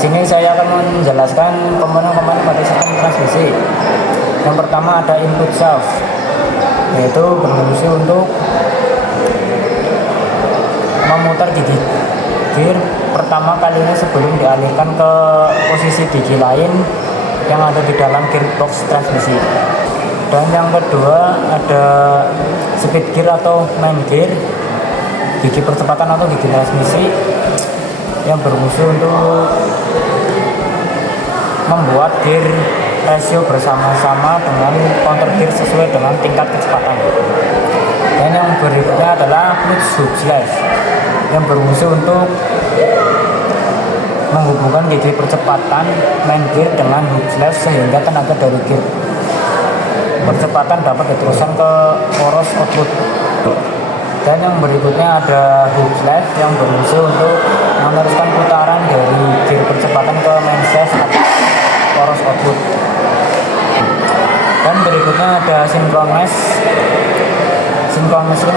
sini saya akan menjelaskan komponen-komponen pada sistem transmisi. Yang pertama ada input shaft, yaitu berfungsi untuk memutar gigi gear pertama kalinya sebelum dialihkan ke posisi gigi lain yang ada di dalam gearbox transmisi. Dan yang kedua ada speed gear atau main gear, gigi percepatan atau gigi transmisi yang berfungsi untuk membuat gear rasio bersama-sama dengan counter gear sesuai dengan tingkat kecepatan. Dan yang berikutnya adalah clutch hook slash yang berfungsi untuk menghubungkan gigi percepatan main gear dengan hook slash sehingga tenaga dari gear percepatan dapat diteruskan ke poros output. Dan yang berikutnya ada hook slash yang berfungsi untuk meneruskan putaran dari gear percepatan ke main shaft atau poros output. Dan berikutnya ada synchronizing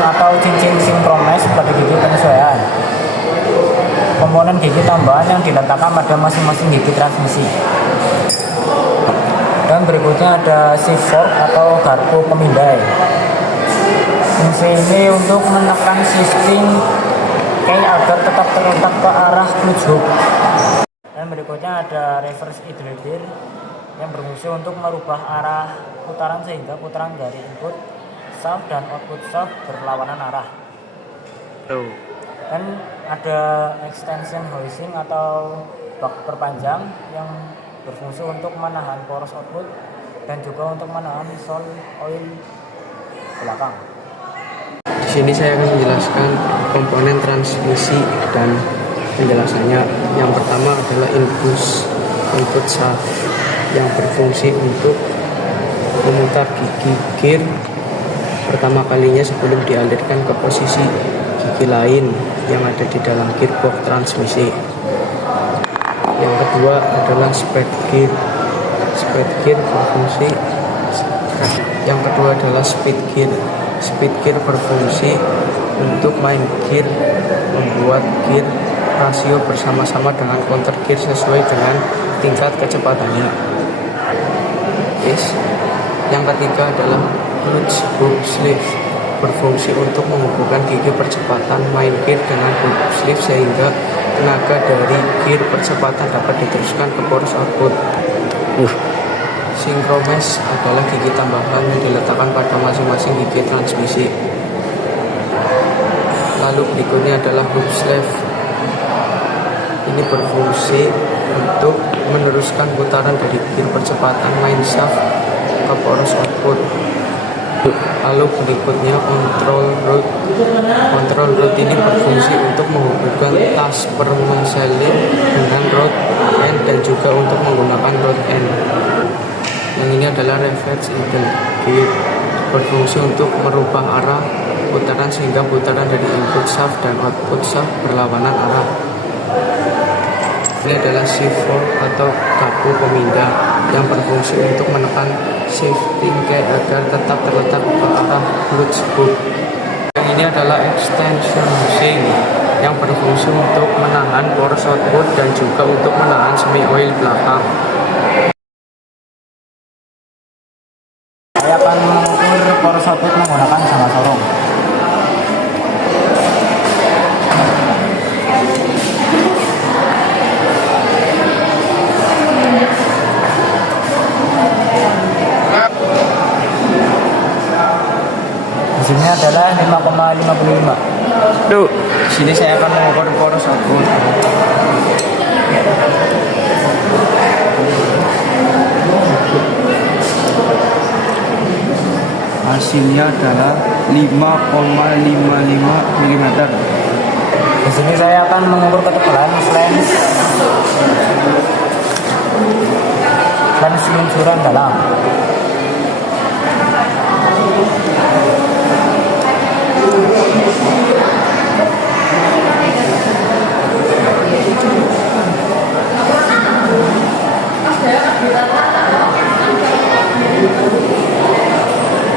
atau cincin synchronize pada gigi penyesuaian, komponen gigi tambahan yang diletakkan pada masing-masing gigi transmisi. Dan berikutnya ada shift fork atau garpu pemindai. Fungsi ini untuk menekan shifting key agar tetap terletak ke arah clutch hook. Dan berikutnya ada reverse idle gear yang berfungsi untuk merubah arah putaran sehingga putaran dari input shaft dan output shaft berlawanan arah. Dan ada extension housing atau bak perpanjang yang berfungsi untuk menahan poros output dan juga untuk menahan sol oil belakang. Di sini saya akan menjelaskan komponen transmisi dan penjelasannya. Yang pertama adalah input shaft yang berfungsi untuk memutar gigi gear pertama kalinya sebelum dialirkan ke posisi gigi lain yang ada di dalam gearbox transmisi. Yang kedua adalah speed gear. Speed gear berfungsi. Yang kedua adalah speed gear. Speed gear berfungsi untuk main gear membuat gear rasio bersama-sama dengan counter gear sesuai dengan tingkat kecepatannya. Yang ketiga adalah clutch hook sleeve, berfungsi untuk menghubungkan gigi percepatan main gear dengan hook sleeve sehingga tenaga dari gear percepatan dapat diteruskan ke poros output. Synchronize adalah gigi tambahan yang diletakkan pada masing-masing gigi transmisi. Lalu berikutnya adalah hook sleeve. Ini berfungsi untuk meneruskan putaran dari gear percepatan main shaft ke poros output. Lalu berikutnya control rod. Control rod ini berfungsi untuk menghubungkan tas permasalin dengan rod end dan juga untuk menggunakan rod end. Yang ini adalah reverse idle gear, berfungsi untuk merubah arah putaran sehingga putaran dari input shaft dan output shaft berlawanan arah. Ini adalah shift fork atau garpu pemindah yang berfungsi untuk menekan shifting key agar tetap terletak ke arah clutch hook. Yang ini adalah extension housing yang berfungsi untuk menahan poros output dan juga untuk menahan semi oil belakang. Saya akan mengukur poros output menggunakan jangka sorong. Di sini adalah 5,55. Tuh, di sini saya akan mengukur poros output. Hasilnya adalah 5,55 mm. Di sini saya akan mengukur ketebalan flange luncuran dalam.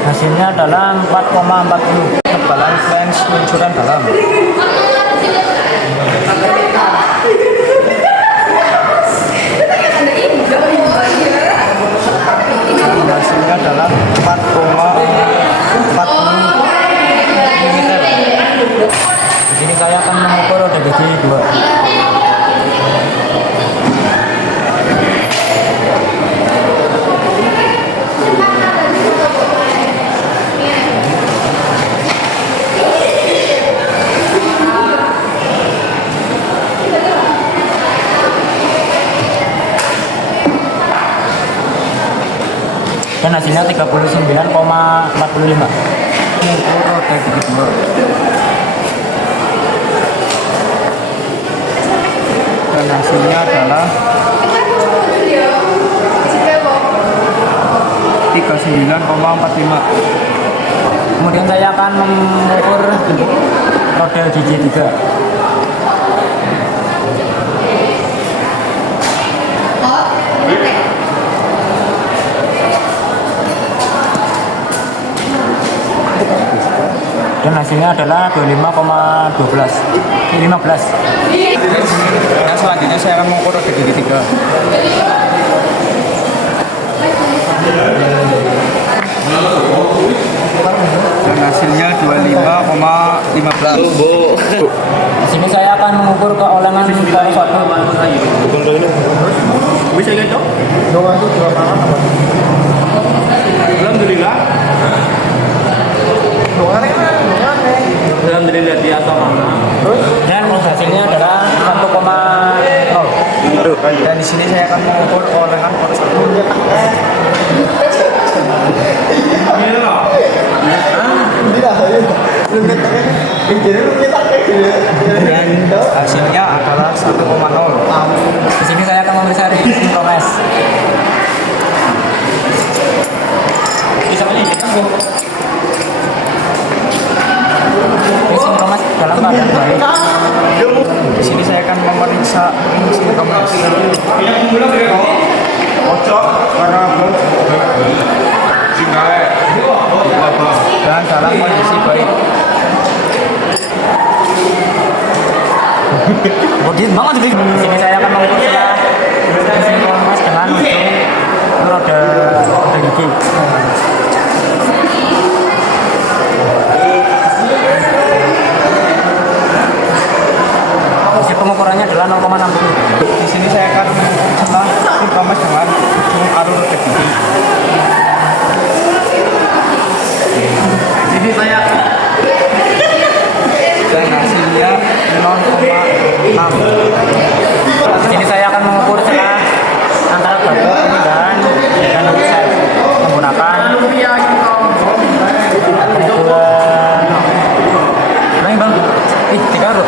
Hasilnya adalah 4,40 ketebalan flange luncuran dalam. dan hasilnya 39,45. Mengukur roda gigi 2. Dan hasilnya adalah 39,45. Kemudian saya akan mengukur roda gigi 3. Dan hasilnya adalah 25,12. 15. Nah, selanjutnya saya akan mengukur roda gigi 3. Dan hasilnya 25,15. Di sini saya akan mengukur keolengan dari suatu. Bisa gitu? Alhamdulillah. Alhamdulillah di atas mana? Dan hasilnya adalah 1,0. Dan di sini saya akan mengukur keolengan per 1. Dan hasilnya adalah 1,0. Di sini saya akan memeriksa sinkromes. Sinkromes dalam keadaan baik. Di sini saya akan memeriksa sinkromes. Dan dalam kondisi baik. Begitu banget di sini saya akan mengukur sinkromes dengan ujung roda gigi. Hasil pengukurannya adalah 0,60. Di sini saya akan mencoba sinkromes dengan ujung alur roda gigi. Jadi saya Dan hasilnya 0,6. di sini saya akan mengukur celah antara garpu pemindahan dan offset menggunakan ulangi bang, digarut.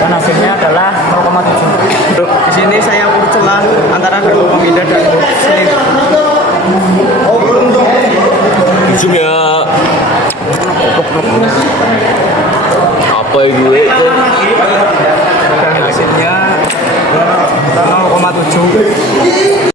Dan hasilnya adalah 0,7. Di sini saya ukur celah antara garpu pemindah dan slip. Zoom ya. Apa itu? Dan hasilnya 0,7.